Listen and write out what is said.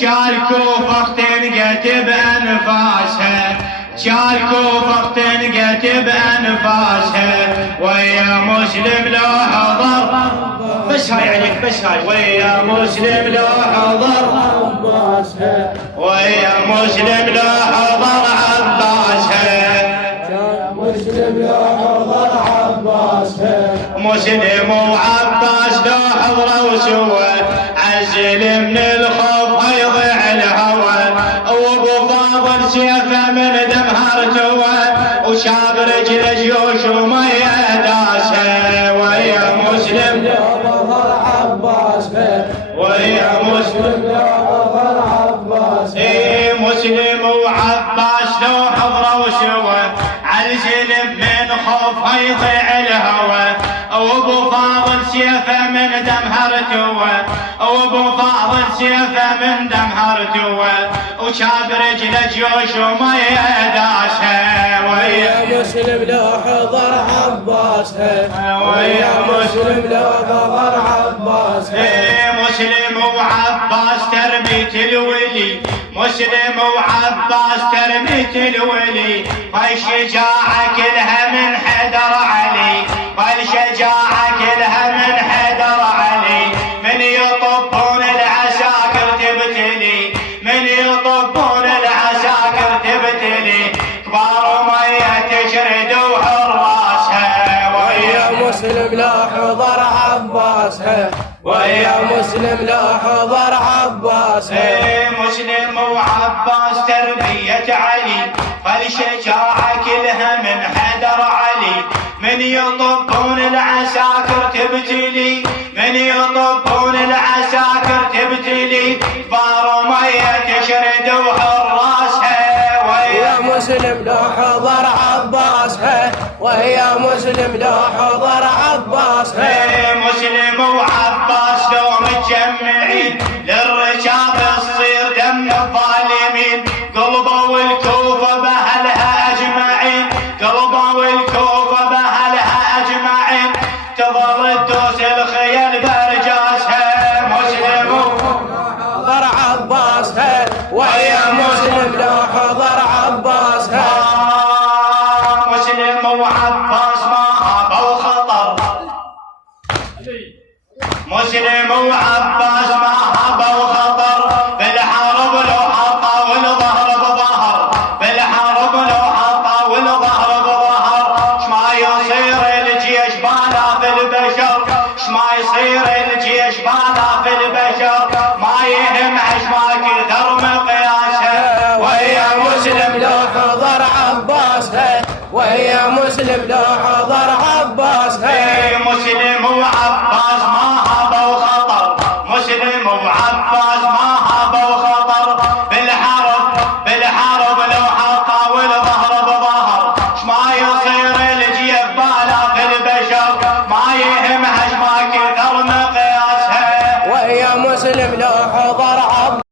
شالكوفة تنقت بأنفاسها شالكوفة تنقت بأنفاسها ويا مسلم لو حضر بس هاي عليك بس هاي ويا مسلم لو حضر عباسها ويا مسلم لو حضر عباسها مسلم لو حضر عباسها مسلم وعباس لو حضروا سوا عزل من الخوف يضيع الهوى وابو فاضل سيفه من دمها ارتوى وشاب رجل جيوش ومية داسه ويا مسلم لو حضر عباسها ويا مسلم لو حضر عباسها مسلم وعباس لو حضروا سوا عزل من خوف يضيع الهوى وابو فاضل سيفه من دمها ارتوى وابو فاضل سيفه من دمها ارتوى وشاب رجله جيوش ومية داسها ويا مسلم لو حضر عباسها ويا مسلم لو حضر عباسها مسلم وعباس تربية الولي مسلم وعباس تربية الولي فالشجاعة كلها من حيدر علي فالشجاعة كلها من حيدر علي من يطبون العساكر تبتلي من يطبون العساكر تبتلي كبار مية تشرد وحراسها ويا مسلم لو حضر عباسها ويا مسلم لو حضر عباسها مسلم وعباس تربية علي فالشجاعة كلها من حيدر علي من يطبون العساكر تبتلي من يطبون العساكر تبتلي كبار مية تشرد وحراسها ويا مسلم لو حضر عباسها ويا مسلم لو حضر عباسها مسلم وعباس لو متجمعين للرجال تصير دم الظالمين قلبوا الكوفة بأهلها أجمعين قلبوا الكوفة بأهلها أجمعين تظل تدوس الخيل برجاسها مسلم حضر عباسها ويا مسلم لو حضر عباسها مسلم وعباس ما هابوا خطر مسلم وعباس ما هابوا خطر بالحرب لو حطوا الظهر بظهر بالحرب لو حطوا الظهر بظهر شما يصير الجيش بالاف البشر شما يصير الجيش بالاف البشر ما يهم عشما كثر مقياسها ويا مسلم لو حضر عباسها ويا مسلم لو حضر عباسها مسلم وعباس ما هابوا خطر مسلم وعباس ما